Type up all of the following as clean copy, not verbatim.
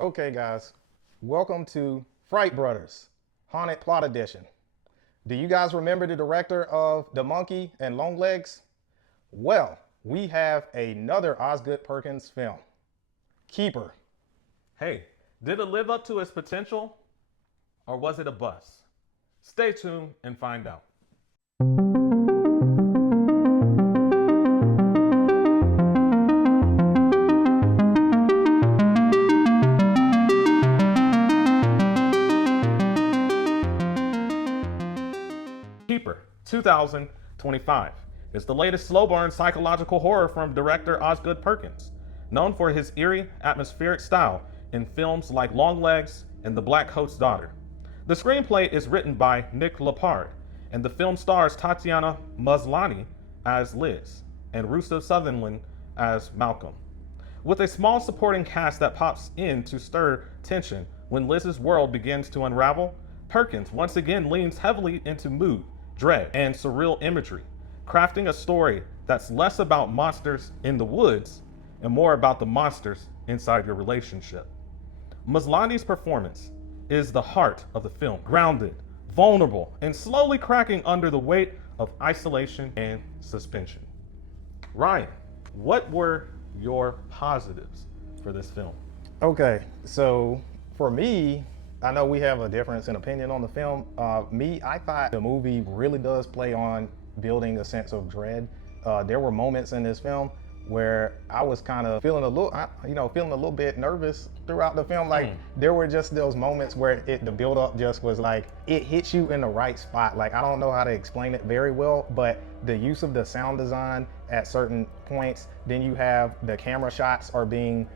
Okay, guys, welcome to Fright Brothers, Haunted Plot Edition. Do you guys remember the director of The Monkey and Longlegs? Well, we have another Osgood Perkins film, Keeper. Hey, did it live up to its potential or was it a bust? Stay tuned and find out. Keeper, 2025, is the latest slow burn psychological horror from director Osgood Perkins, known for his eerie, atmospheric style in films like Longlegs and The Black Coat's Daughter. The screenplay is written by Nick Lepard, and the film stars Tatiana Maslany as Liz and Russell Sutherland as Malcolm. With a small supporting cast that pops in to stir tension when Liz's world begins to unravel, Perkins once again leans heavily into mood, dread, and surreal imagery, crafting a story that's less about monsters in the woods and more about the monsters inside your relationship. Maslany's performance is the heart of the film, grounded, vulnerable, and slowly cracking under the weight of isolation and suspension. Ryan, what were your positives for this film? Okay, so for me, I know we have a difference in opinion on the film. I thought the movie really does play on building a sense of dread. There were moments in this film where I was kind of feeling a little bit nervous throughout the film. Like there were just those moments where the build up just was like, it hits you in the right spot. Like, I don't know how to explain it very well, but the use of the sound design at certain points, then you have the camera shots are being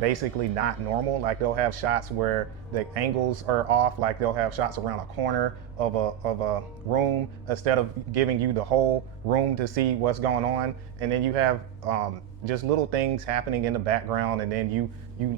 basically not normal. Like they'll have shots where the angles are off, like they'll have shots around a corner of a room instead of giving you the whole room to see what's going on. And then you have just little things happening in the background, and then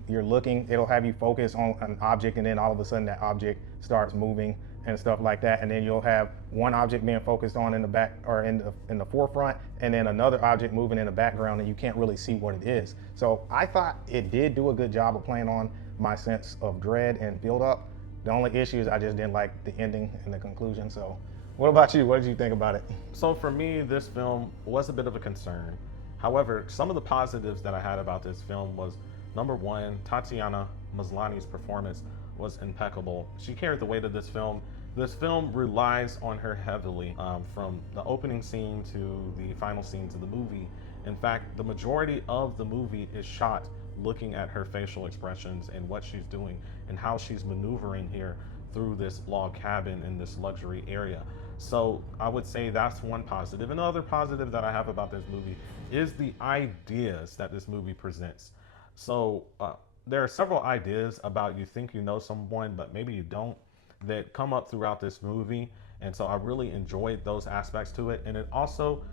you're looking, it'll have you focus on an object, and then all of a sudden that object starts moving and stuff like that. And then you'll have one object being focused on in the back or in the forefront, and then another object moving in the background, and you can't really see what it is. So I thought it did do a good job of playing on my sense of dread and build up. The only issue is I just didn't like the ending and the conclusion. So what about you? What did you think about it? So for me, this film was a bit of a concern. However, some of the positives that I had about this film was, number one, Tatiana Maslany's performance was impeccable. She carried the weight of this film. This film relies on her heavily, from the opening scene to the final scenes of the movie. In fact, the majority of the movie is shot looking at her facial expressions and what she's doing and how she's maneuvering here through this log cabin in this luxury area. So I would say that's one positive. Another positive that I have about this movie is the ideas that this movie presents. So there are several ideas about you think you know someone, but maybe you don't, that come up throughout this movie. And so I really enjoyed those aspects to it. And it also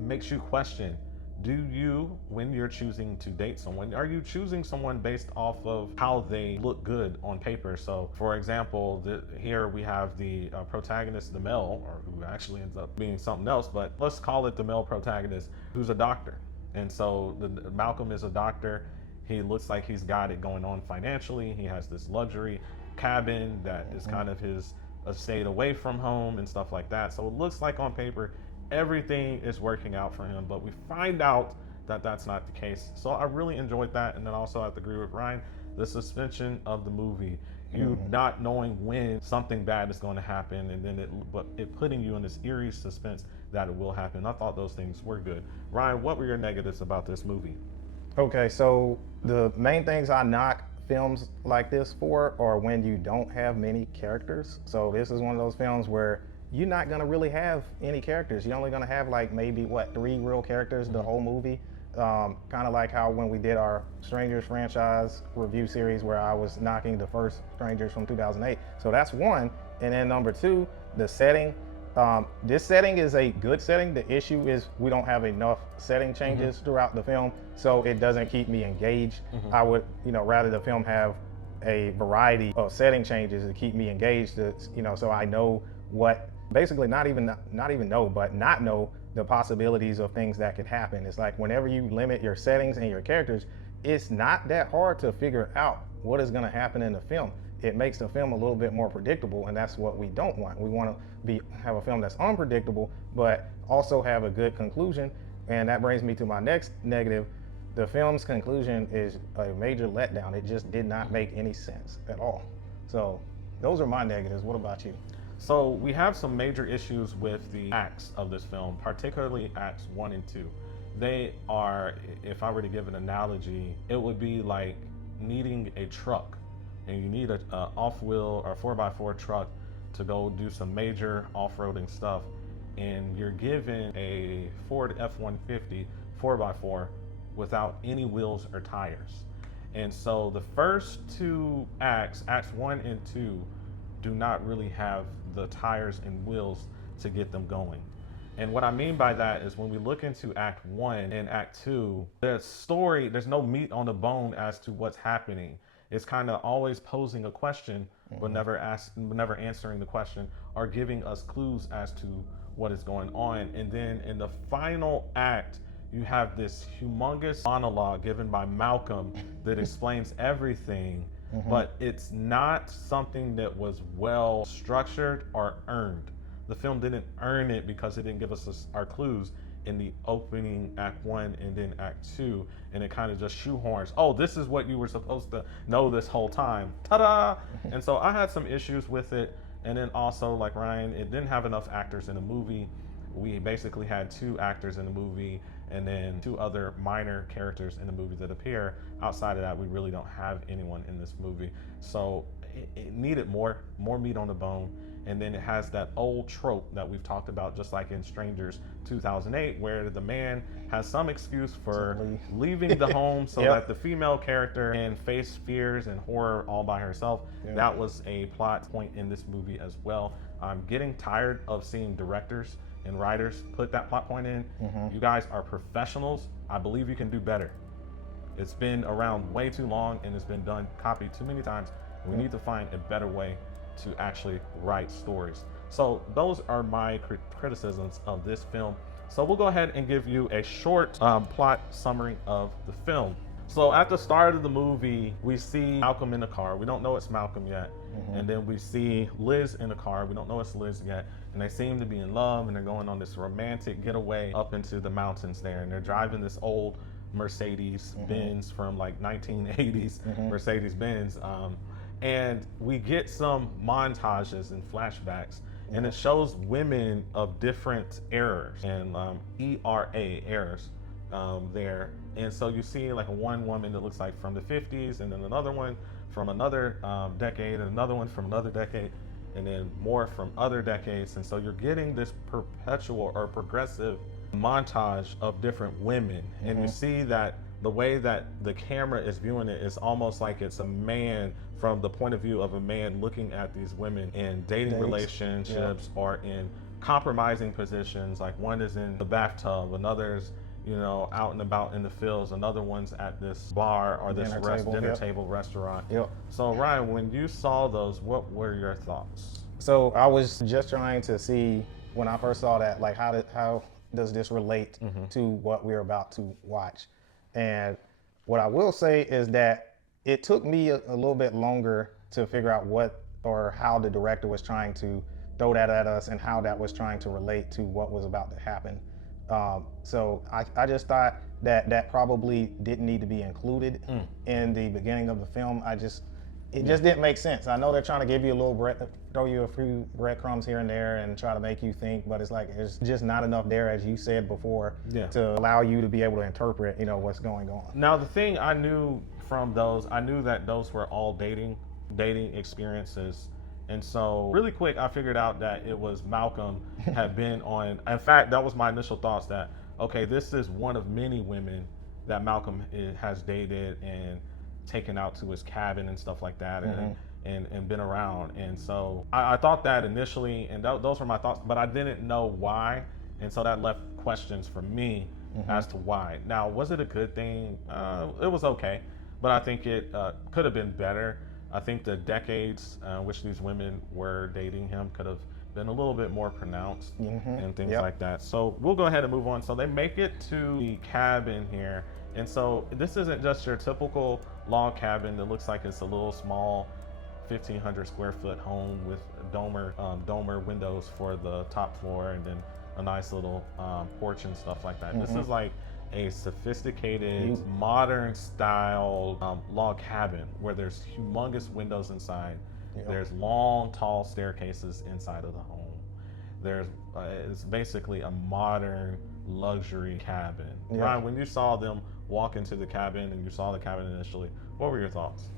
makes you question, do you, when you're choosing to date someone, are you choosing someone based off of how they look good on paper? So for example, here we have the protagonist, the male, or who actually ends up being something else, but let's call it the male protagonist, who's a doctor. And so Malcolm is a doctor. He looks like he's got it going on financially. He has this luxury cabin that is kind of his estate away from home and stuff like that. So it looks like on paper everything is working out for him, but we find out that that's not the case. So I really enjoyed that. And then also I have to agree with Ryan, the suspension of the movie, you not knowing when something bad is going to happen, and then it putting you in this eerie suspense that it will happen. I thought those things were good. Ryan, what were your negatives about this movie? Okay, so the main things I knock films like this for are when you don't have many characters. So this is one of those films where you're not gonna really have any characters. You're only gonna have like maybe 3 real characters the whole movie. Kind of like how when we did our Strangers franchise review series where I was knocking the first Strangers from 2008. So that's one. And then number 2, the setting. This setting is a good setting. The issue is we don't have enough setting changes throughout the film, so it doesn't keep me engaged. I would, rather the film have a variety of setting changes to keep me engaged, so I know what, basically not know the possibilities of things that could happen. It's like whenever you limit your settings and your characters, it's not that hard to figure out what is going to happen in the film. It makes the film a little bit more predictable, and that's what we don't want. We want to have a film that's unpredictable, but also have a good conclusion. And that brings me to my next negative. The film's conclusion is a major letdown. It just did not make any sense at all. So those are my negatives. What about you? So we have some major issues with the acts of this film, particularly acts 1 and 2. They are, if I were to give an analogy, it would be like needing a truck, and you need a off-wheel or 4x4 truck to go do some major off-roading stuff, and you're given a Ford F-150 4x4 without any wheels or tires. And so the first two acts, acts 1 and 2, do not really have the tires and wheels to get them going. And what I mean by that is when we look into Act 1 and Act 2, the story, there's no meat on the bone as to what's happening. It's kind of always posing a question, but never answering the question or giving us clues as to what is going on. And then in the final act, you have this humongous monologue given by Malcolm that explains everything, but it's not something that was well structured or earned. The film didn't earn it because it didn't give us our clues in the opening Act 1 and then Act 2, and it kind of just shoehorns, oh, this is what you were supposed to know this whole time. Ta-da! And so I had some issues with it, and then also, like Ryan, it didn't have enough actors in the movie. We basically had 2 actors in the movie, and then 2 other minor characters in the movie that appear. Outside of that, we really don't have anyone in this movie. So it needed more meat on the bone. And then it has that old trope that we've talked about, just like in Strangers 2008, where the man has some excuse for leaving the home so that the female character can face fears and horror all by herself. That was a plot point in this movie as well. I'm getting tired of seeing directors and writers put that plot point in. You guys are professionals. I believe you can do better. It's been around way too long and it's been copied too many times. We need to find a better way to actually write stories. So those are my criticisms of this film. So we'll go ahead and give you a short plot summary of the film. So at the start of the movie, we see Malcolm in the car. We don't know it's Malcolm yet. And then we see Liz in the car. We don't know it's Liz yet. And they seem to be in love, and they're going on this romantic getaway up into the mountains there. And they're driving this old Mercedes Benz from like 1980s Mercedes Benz. And we get some montages and flashbacks, and it shows women of different eras and eras there. And so you see like one woman that looks like from the 50s, and then another one from another decade, and another one from another decade, and then more from other decades. And so you're getting this perpetual or progressive montage of different women. And you see that the way that the camera is viewing it is almost like it's a man from the point of view of a man looking at these women in dating relationships or in compromising positions. Like one is in the bathtub, another's, you know, out and about in the fields, another one's at this bar or this dinner table restaurant. So Ryan, when you saw those, what were your thoughts? So I was just trying to see, when I first saw that, like how does this relate to what we're about to watch? And what I will say is that it took me a little bit longer to figure out what or how the director was trying to throw that at us and how that was trying to relate to what was about to happen. So I just thought that probably didn't need to be included in the beginning of the film. It just didn't make sense. I know they're trying to give you a little throw you a few breadcrumbs here and there and try to make you think, but it's like there's just not enough there, as you said before, to allow you to be able to interpret, you know, what's going on. Now the thing I knew from those, I knew that those were all dating experiences. And so really quick, I figured out that it was Malcolm had been on, in fact, that was my initial thoughts that, okay, this is one of many women that Malcolm has dated and taken out to his cabin and stuff like that, and been around. And so I thought that initially, and those were my thoughts, but I didn't know why. And so that left questions for me as to why. Now, was it a good thing? It was okay, but I think it could have been better. I think the decades which these women were dating him could have been a little bit more pronounced and things like that. So we'll go ahead and move on. So they make it to the cabin here, And so this isn't just your typical log cabin that looks like it's a little small 1,500 square foot home with domer windows for the top floor and then a nice little porch and stuff like that. This is like a sophisticated, modern style log cabin where there's humongous windows inside. There's long, tall staircases inside of the home. There's it's basically a modern luxury cabin. Ryan, when you saw them walk into the cabin and you saw the cabin initially, what were your thoughts?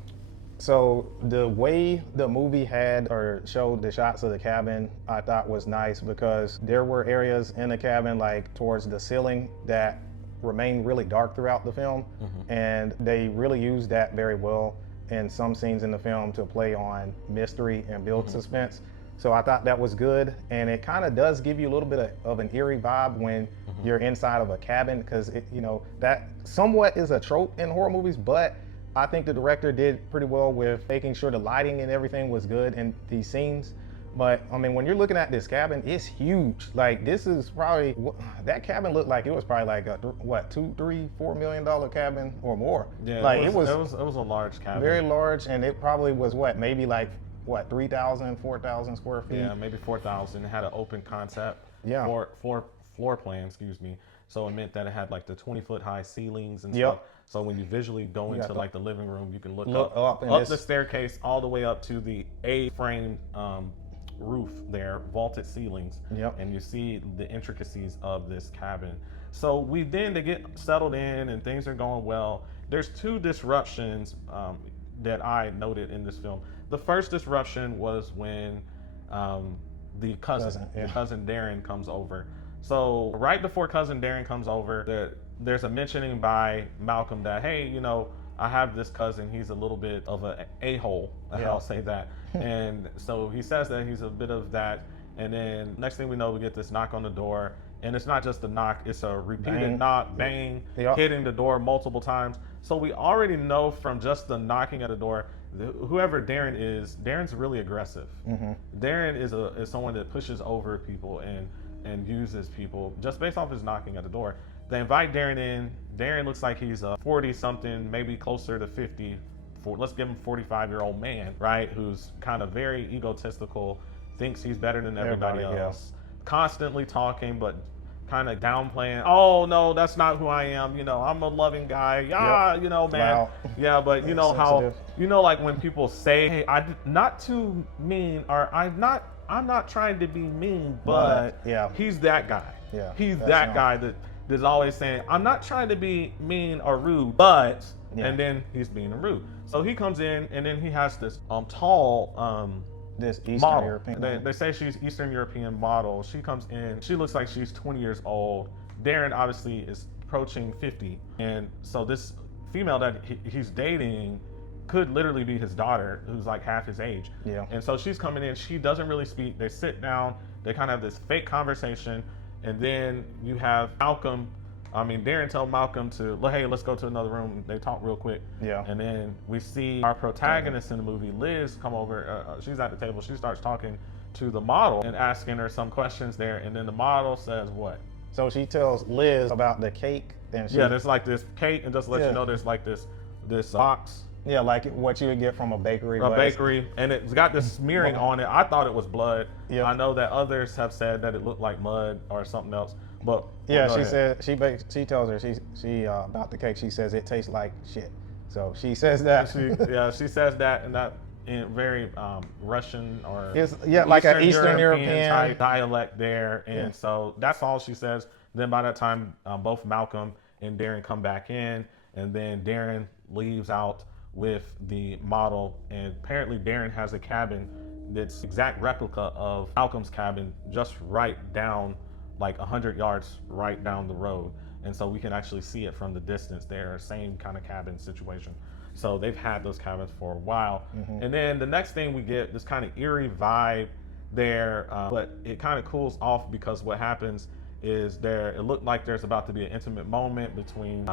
So the way the movie had or showed the shots of the cabin, I thought was nice because there were areas in the cabin, like towards the ceiling, that remained really dark throughout the film, and they really used that very well in some scenes in the film to play on mystery and build suspense. So I thought that was good, and it kind of does give you a little bit of an eerie vibe when you're inside of a cabin, because that somewhat is a trope in horror movies, but I think the director did pretty well with making sure the lighting and everything was good in these scenes. But I mean, when you're looking at this cabin, it's huge. Like, this is probably, that cabin looked like it was probably like a $2, $3, $4 million cabin or more. Yeah, like it was a large cabin. Very large, and it probably was maybe like 3,000, 4,000 square feet. Yeah, maybe 4,000. It had an open concept. Yeah. Floor plan, excuse me. So it meant that it had like the 20-foot high ceilings and stuff. So when you visually go into like the living room, you can look up the staircase all the way up to the A-frame roof there, vaulted ceilings, and you see the intricacies of this cabin. So they get settled in and things are going well. There's two disruptions that I noted in this film. The first disruption was when the cousin Darren comes over. So right before cousin Darren comes over, there's a mentioning by Malcolm that, hey, I have this cousin, he's a little bit of a a-hole, I'll say that. And so he says that he's a bit of that, and then next thing we know, we get this knock on the door, and it's not just a knock, it's a repeated knock, bang, hitting the door multiple times. So we already know from just the knocking at the door, whoever Darren is, Darren's really aggressive. Darren is someone that pushes over people and uses people just based off his knocking at the door. They invite Darren in. Darren looks like he's a 40-something, maybe closer to 50. Let's give him 45-year-old man, right? Who's kind of very egotistical, thinks he's better than everybody else. Constantly talking, but kind of downplaying. Oh no, that's not who I am. I'm a loving guy. Man. Wow. Yeah, but how, like when people say, hey, not too mean, or I'm not trying to be mean, but he's that guy. Yeah. He's that guy that's always saying, I'm not trying to be mean or rude, but, and then he's being rude. So he comes in, and then he has this tall this Eastern model. European. They say she's Eastern European model. She comes in, she looks like she's 20 years old. Darren obviously is approaching 50. And so this female that he's dating could literally be his daughter, who's like half his age. Yeah. And so she's coming in, she doesn't really speak. They sit down, they kind of have this fake conversation. And then you have Darren tell Malcolm to, hey, let's go to another room. They talk real quick. Yeah. And then we see our protagonist in the movie, Liz, come over. She's at the table. She starts talking to the model and asking her some questions there. And then the model says what? So she tells Liz about the cake. And there's like this cake, and just to let you know, there's like this box. Yeah, like what you would get from a bakery. And it's got this smearing on it. I thought it was blood. Yeah. I know that others have said that it looked like mud or something else. But she said she tells her she about the cake. She says it tastes like shit. So she says that. She says that, and that in very Russian or like an Eastern European type dialect there. And so that's all she says. Then by that time, both Malcolm and Darren come back in, and then Darren leaves out with the model, and apparently Darren has a cabin that's exact replica of Malcolm's cabin, just right down, like 100 yards right down the road. And so we can actually see it from the distance there, same kind of cabin situation. So they've had those cabins for a while. And then the next thing we get, this kind of eerie vibe there, but it kind of cools off because what happens is it looked like there's about to be an intimate moment between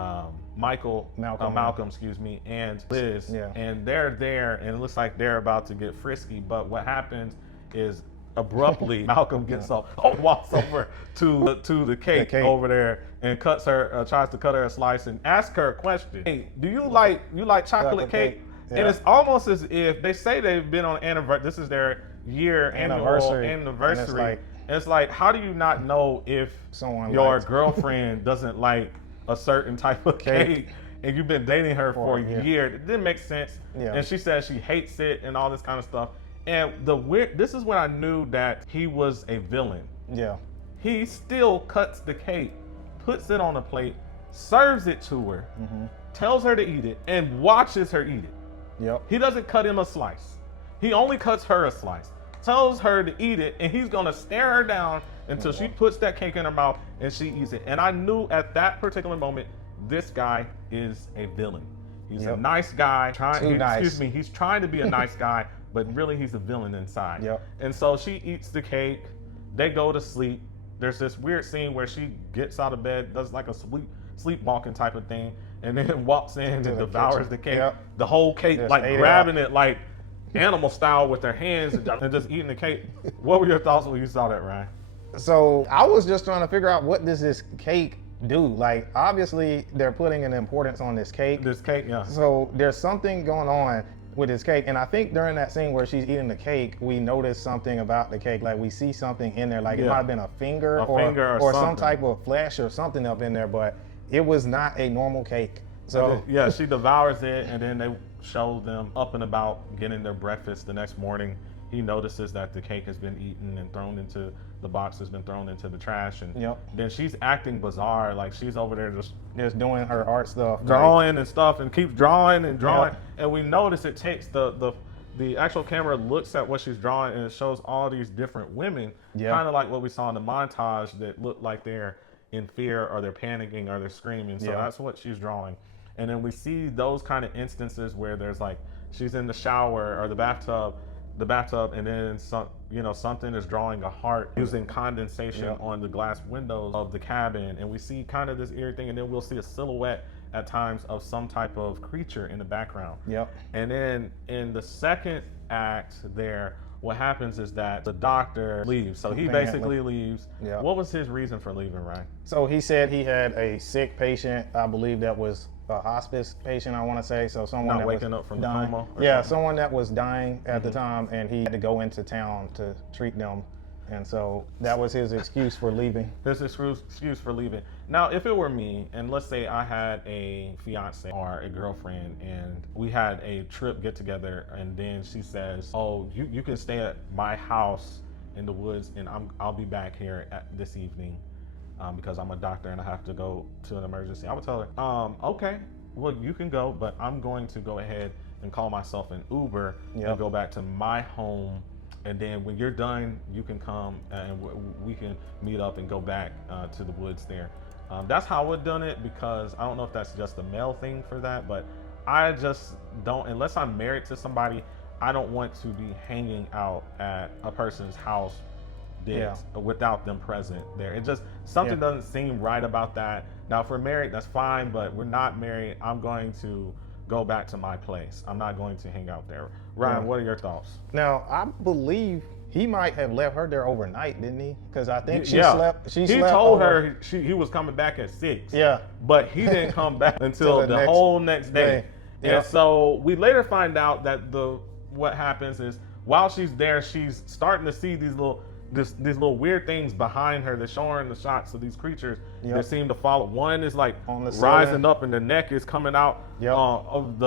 Malcolm, and Liz. Yeah. And they're there, and it looks like they're about to get frisky. But what happens is abruptly, Malcolm gets up, walks over to the cake over there and cuts her, tries to cut her a slice and asks her a question. Hey, do you like chocolate cake? Yeah. And it's almost as if they say they've been on anniversary. This is their anniversary. And it's like, how do you not know if your girlfriend doesn't like a certain type of cake? And you've been dating her for a year. It didn't make sense. Yeah. And she says she hates it and all this kind of stuff. And this is when I knew that he was a villain. Yeah. He still cuts the cake, puts it on a plate, serves it to her, tells her to eat it, and watches her eat it. Yep. He doesn't cut him a slice. He only cuts her a slice, tells her to eat it, and he's gonna stare her down until she puts that cake in her mouth and she eats it. And I knew at that particular moment, this guy is a villain. He's a nice guy. He's trying to be a nice guy, but really he's a villain inside. Yep. And so she eats the cake. They go to sleep. There's this weird scene where she gets out of bed, does like a sleepwalking type of thing, and then walks in and devours the cake. Yep. The whole cake, like grabbing it like animal style with their hands and just eating the cake. What were your thoughts when you saw that, Ryan? So I was just trying to figure out, what does this cake do? Like, obviously they're putting an importance on this cake. Yeah. So there's something going on with this cake. And I think during that scene where she's eating the cake, we notice something about the cake. Like, we see something in there, like it might have been a finger or some type of flesh or something up in there, but it was not a normal cake. So yeah, she devours it, and then they show them up and about getting their breakfast the next morning. He notices that the cake has been eaten and thrown into the box, has been thrown into the trash, and then she's acting bizarre, like she's over there just doing her art stuff, drawing and stuff, and keeps drawing and drawing. And we notice it takes the actual camera looks at what she's drawing, and it shows all these different women, kind of like what we saw in the montage, that look like they're in fear or they're panicking or they're screaming. So that's what she's drawing. And then we see those kind of instances where there's like, she's in the shower or the bathtub, and then something is drawing a heart using condensation on the glass windows of the cabin, and we see kind of this eerie thing, and then we'll see a silhouette at times of some type of creature in the background. And then in the second act there, what happens is that the doctor leaves. So he basically leaves. What was his reason for leaving, Ryan? So he said he had a sick patient, I believe that was a hospice patient, I want to say. So someone that waking was up from dying. the coma? Yeah, someone that was dying at the time, and he had to go into town to treat them. And so that was his excuse for leaving. His excuse for leaving. Now, if it were me, and let's say I had a fiance or a girlfriend, and we had a trip get together, and then she says, "Oh, you can stay at my house in the woods, and I'll be back here this evening because I'm a doctor and I have to go to an emergency." I would tell her, "Okay, well, you can go, but I'm going to go ahead and call myself an Uber and go back to my home. And then when you're done, you can come and we can meet up and go back to the woods there." That's how I would have done it, because I don't know if that's just a male thing for that, but I just don't, unless I'm married to somebody, I don't want to be hanging out at a person's house without them present there. It just, something doesn't seem right about that. Now, if we're married, that's fine, but we're not married, I'm going to go back to my place. I'm not going to hang out there. Ryan, what are your thoughts? Now, I believe he might have left her there overnight, didn't he? Because I think she slept. He told her he was coming back at 6. Yeah. But he didn't come back until the whole next day. And so we later find out that what happens is, while she's there, she's starting to see these little weird things behind her. They're showing the shots of these creatures that seem to follow. One is like rising up, and the neck is coming out of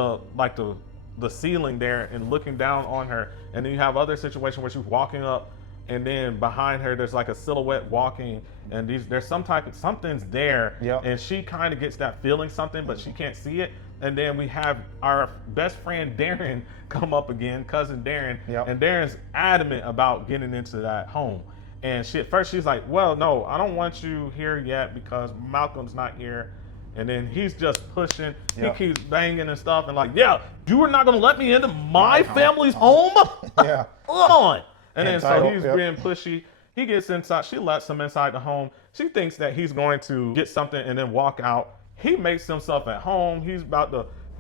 the ceiling there and looking down on her. And then you have other situations where she's walking up, and then behind her there's like a silhouette walking, and there's something's there, and she kind of gets that feeling something, but she can't see it. And then we have our best friend Darren come up again, cousin Darren, and Darren's adamant about getting into that home. And at first she's like, "Well, no, I don't want you here yet because Malcolm's not here." And then he's just pushing. He keeps banging and stuff, and like, "Yeah, you are not going to let me into my family's home?" Come on. And then so he's being pushy. He gets inside. She lets him inside the home. She thinks that he's going to get something and then walk out. He makes himself at home. He's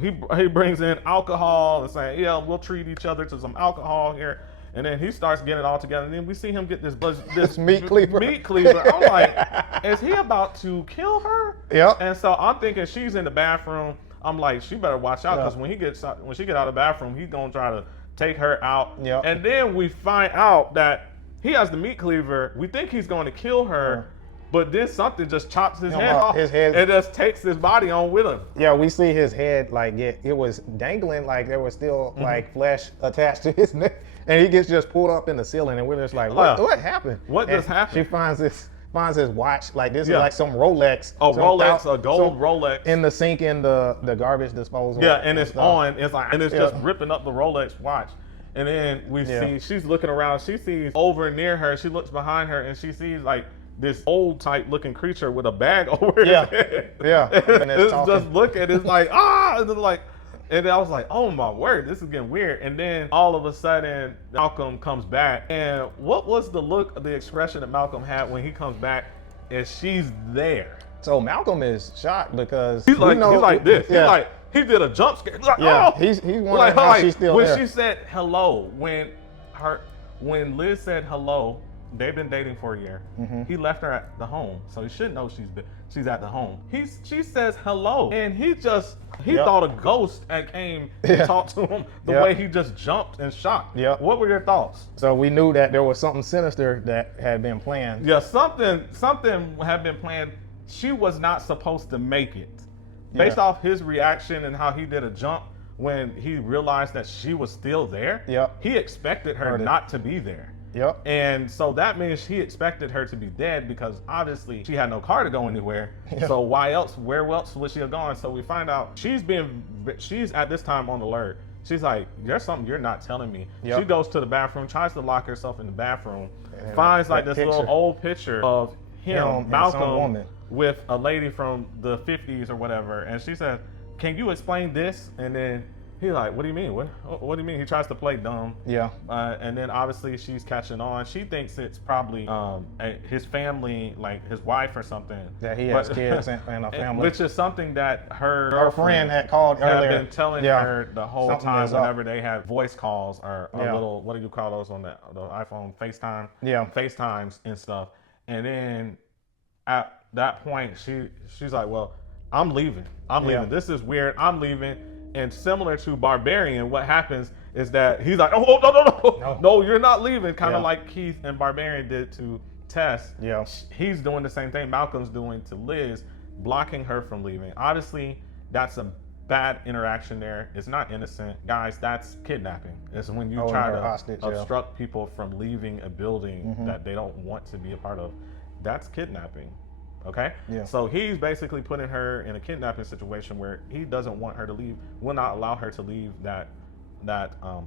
he brings in alcohol and saying, "Yeah, we'll treat each other to some alcohol here." And then he starts getting it all together. And then we see him get this Meat cleaver. Meat cleaver. I'm like, is he about to kill her? Yep. And so I'm thinking she's in the bathroom. I'm like, she better watch out, because Yeah. when she get out of the bathroom, he's gonna try to take her out. Yep. And then we find out that he has the meat cleaver. We think he's going to kill her, but then something just chops his head off. His head. And just takes his body on with him. Yeah, we see his head like it was dangling, like there was still like flesh attached to his neck, and he gets just pulled up in the ceiling, and we're just like, what happened? What And just happened? She finds his watch, like this is Yeah. like some Rolex. A some Rolex, thou- a gold some- Rolex. in the sink in the garbage disposal. Yeah, and it's stuff. on. It's like, and it's just Yeah. ripping up the Rolex watch. And then we Yeah. see she's looking around. She sees over near her. She looks behind her, and she sees like this old type looking creature with a bag over his Yeah. head. Yeah. And it's It's talking. just looking. It's like and it's like, and I was like, oh my word, this is getting weird. And then all of a sudden, Malcolm comes back. And what was the look, the expression that Malcolm had when he comes back? And she's there. So Malcolm is shocked because He's like, he's like this. Yeah. He's like, he did a jump scare. He's like, Yeah, oh! he's wondering how she's still when there. she said hello, when Liz said hello, they've been dating for a year. Mm-hmm. He left her at the home, so he should know she's at the home. She says hello, and he Yep. thought a ghost and came Yeah. and talked to him the Yep. way he just jumped and shocked. Yep. What were your thoughts? So we knew that there was something sinister that had been planned. Yeah, something had been planned. She was not supposed to make it. Based Yeah. off his reaction and how he did a jump when he realized that she was still there, Yep. he expected her Heard it. not to be there. Yep. And so that means he expected her to be dead, because obviously she had no car to go anywhere. Yeah. So where else would she have gone? So we find out she's at this time on alert. She's like, there's something you're not telling me. Yep. She goes to the bathroom, tries to lock herself in the bathroom, And finds like that this little picture. old picture of Him and some Malcolm, woman. with a lady from the 50s or whatever. And she says, can you explain this? And then he's like, what do you mean? What do you mean? He tries to play dumb. Yeah. And then obviously she's catching on. She thinks it's probably his family, like his wife or something. That he has kids and a family. Which is something that her Her friend had called had earlier. been telling Yeah. her the whole Something time is up. whenever they have voice calls or a Yeah. little, what do you call those on the iPhone? FaceTime? Yeah. FaceTimes and stuff. And then at that point, she's like, well, I'm leaving. I'm leaving. Yeah. This is weird. I'm leaving. And similar to Barbarian, what happens is that he's like, oh, no, you're not leaving. Kind of Yeah. like Keith and Barbarian did to Tess. Yeah. He's doing the same thing Malcolm's doing to Liz, blocking her from leaving. Obviously, that's a bad interaction there. It's not innocent. Guys, that's kidnapping. It's when you Holding try her to hostage, yeah. obstruct people from leaving a building that they don't want to be a part of. That's kidnapping. Okay? Yeah. So he's basically putting her in a kidnapping situation where he doesn't want her to leave, will not allow her to leave that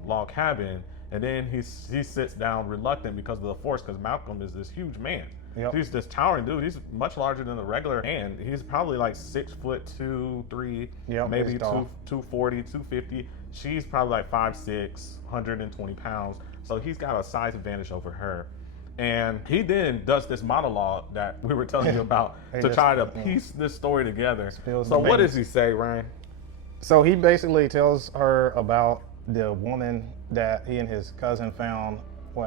log cabin. And then he sits down reluctant because of the force, because Malcolm is this huge man. Yep. He's this towering dude. He's much larger than the regular man. He's probably like 6'2", 3, Yep, maybe he's tall. 240, 250. She's probably like 5'6", 120 pounds. So he's got a size advantage over her. And he then does this monologue that we were telling you about He to just- try to piece this story together. Spills So the what beans. does he say, Ryan? So he basically tells her about the woman that he and his cousin found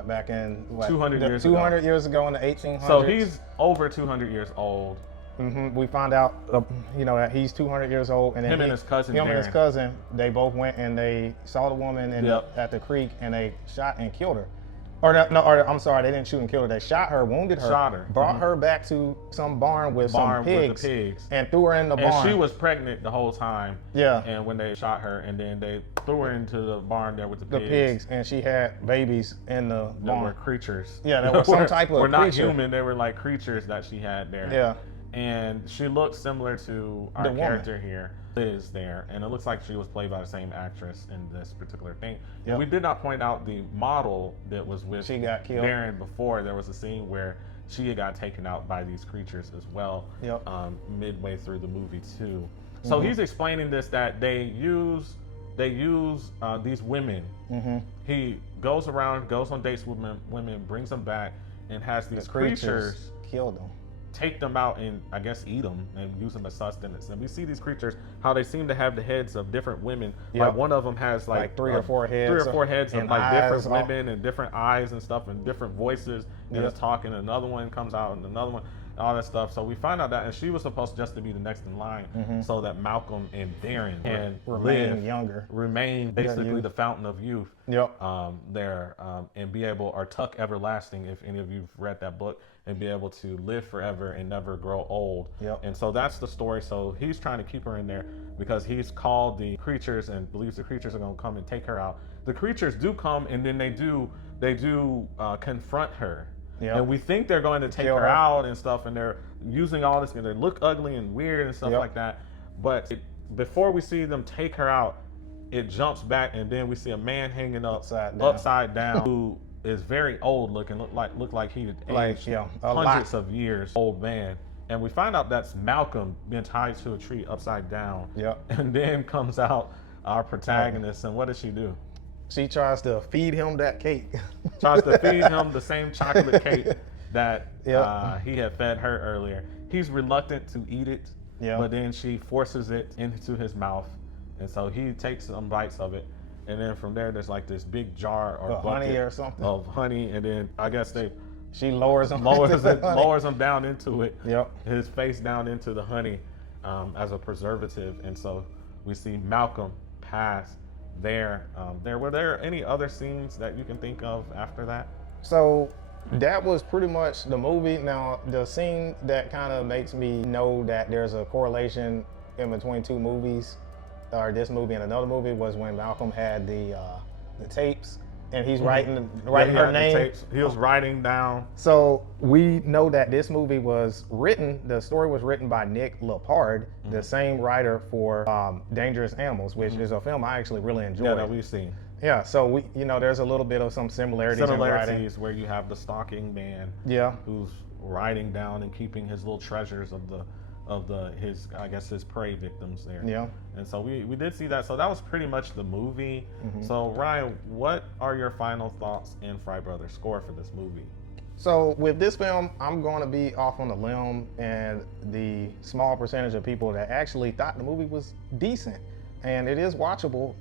back in 200 years ago. 200 years ago in the 1800s. So he's over 200 years old. We found out, that he's 200 years old, and then Him and his cousin, him and his Darren. cousin, they both went and they saw the woman Yep. at the creek, and they shot and killed her. I'm sorry, they didn't shoot and kill her. They shot her, wounded her, Shot her. brought her back to some barn with some pigs, with the pigs. and threw her in the And barn. she was pregnant the whole time. Yeah. And when they shot her, and then they threw her into the barn there with the the pigs. pigs, and she had babies in the That were barn. creatures. Yeah, that were some type of Were not creature. human. They were like creatures that she had there. Yeah. And she looked similar to our The woman. character here, Liz, there. And it looks like she was played by the same actress in this particular thing. Yep. We did not point out the model that was with She got killed. Darren before. There was a scene where she got taken out by these creatures as well, Yep. midway through the movie too. So Mm-hmm. he's explaining this, that they use these women. Mm-hmm. He goes around, goes on dates with women, brings them back, and has these creatures killed them. take them out and I guess eat them and use them as sustenance. And we see these creatures how they seem to have the heads of different women. Yep. Like one of them has like three or four heads, of and like different eyes, women and different eyes and stuff and different voices. And Yep. it's talking. And another one comes out and another one, all that stuff. So we find out that, and she was supposed just to be the next in line, so that Malcolm and Darren can remain younger, remain basically youth. the fountain of youth. Yep. There and be able, or tuck everlasting, if any of you've read that book, and be able to live forever and never grow old. Yep. And so that's the story. So he's trying to keep her in there because he's called the creatures and believes the creatures are going to come and take her out. The creatures do come, and then they do confront her. Yep. And we think they're going to take Kill her her. out and stuff, and they're using all this, and they look ugly and weird and stuff Yep. like that. But before we see them take her out, it jumps back, and then we see a man hanging up upside down who is very old looking, look like he had aged hundreds of years, old man. And we find out that's Malcolm being tied to a tree upside down. Yep. And then comes out our protagonist, and what does she do? She tries to feed him that cake. Tries to feed him the same chocolate cake that Yep. he had fed her earlier. He's reluctant to eat it, Yep. but then she forces it into his mouth, and so he takes some bites of it, and then from there there's like this big jar or bucket honey or something. of honey, and then I guess She lowers him. lowers him down into it. Yep. His face down into the honey as a preservative, and so we see Malcolm pass there. Were there any other scenes that you can think of after that? So that was pretty much the movie. Now, the scene that kind of makes me know that there's a correlation in between two movies, or this movie and another movie, was when Malcolm had the tapes, and he's writing her name. He was writing down. So we know that this movie was written, the story was written by Nick Lepard, the same writer for Dangerous Animals, which is a film I actually really enjoyed. Yeah, that we've seen. Yeah, so we, there's a little bit of some similarities in writing. Where you have the stalking man, Yeah. who's writing down and keeping his little treasures of his prey victims there. Yeah. And so we did see that. So that was pretty much the movie. So Ryan, what are your final thoughts and Fry Brothers score for this movie? So with this film, I'm going to be off on a limb, and the small percentage of people that actually thought the movie was decent, and it is watchable.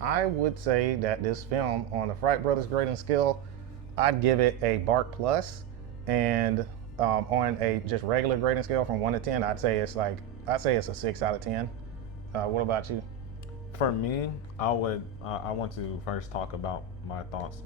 I would say that this film, on the Fright Brothers grading scale, I'd give it a Bark Plus, and on a just regular grading scale from 1 to 10, I'd say it's a 6 out of 10. What about you? For me, I want to first talk about my thoughts.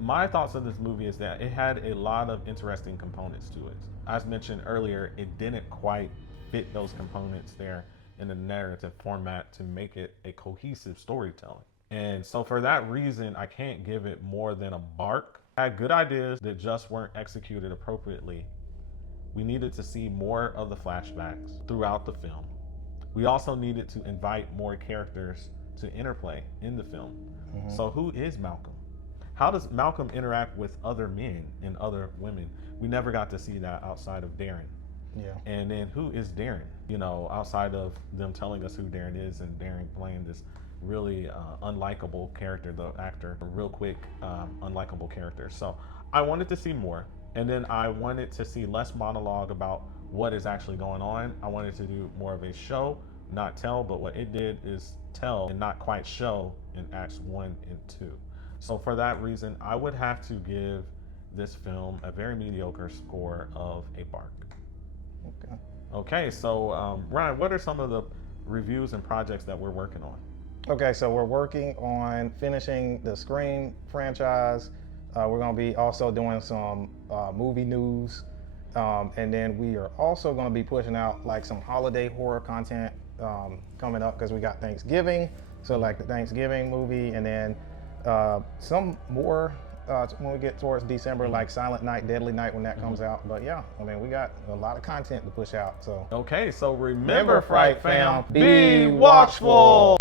My thoughts of this movie is that it had a lot of interesting components to it. As mentioned earlier, it didn't quite fit those components there in the narrative format to make it a cohesive storytelling. And so for that reason, I can't give it more than a bark. It had good ideas that just weren't executed appropriately. We needed to see more of the flashbacks throughout the film. We also needed to invite more characters to interplay in the film. So who is Malcolm? How does Malcolm interact with other men and other women? We never got to see that outside of Darren. Yeah. And then who is Darren? Outside of them telling us who Darren is, and Darren playing this really unlikable character, the actor, a real quick unlikable character. So I wanted to see more. And then I wanted to see less monologue about what is actually going on. I wanted to do more of a show, not tell, but what it did is tell and not quite show in Acts 1 and 2. So for that reason, I would have to give this film a very mediocre score of a bark. Okay. Okay, so Ryan, what are some of the reviews and projects that we're working on? Okay, so we're working on finishing the Scream franchise. We're going to be also doing some movie news. And then we are also going to be pushing out like some holiday horror content coming up, because we got Thanksgiving. So like the Thanksgiving movie, and then some more when we get towards December, like Silent Night, Deadly Night, when that comes out. But yeah, I mean, we got a lot of content to push out. So Okay, so remember, Fright Fam, be be watchful.